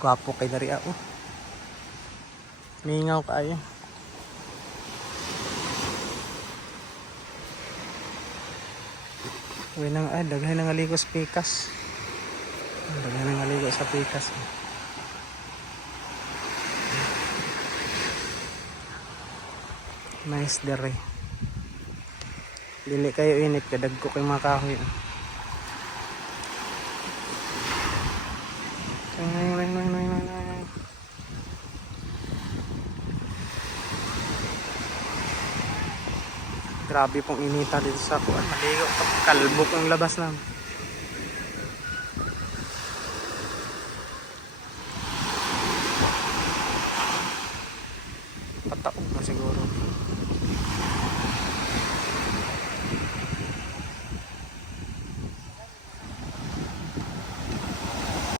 Gwapo kay dari ako. Mingaw kayo. Uy nang daghay nang aligo sa pikas. Daghay nang aligo sa pikas. Nice dere. Dili kayo init kadag ko kay mga kahoy. Grabe pong inita dito sa kuan. Maligo kalbok ang labas na.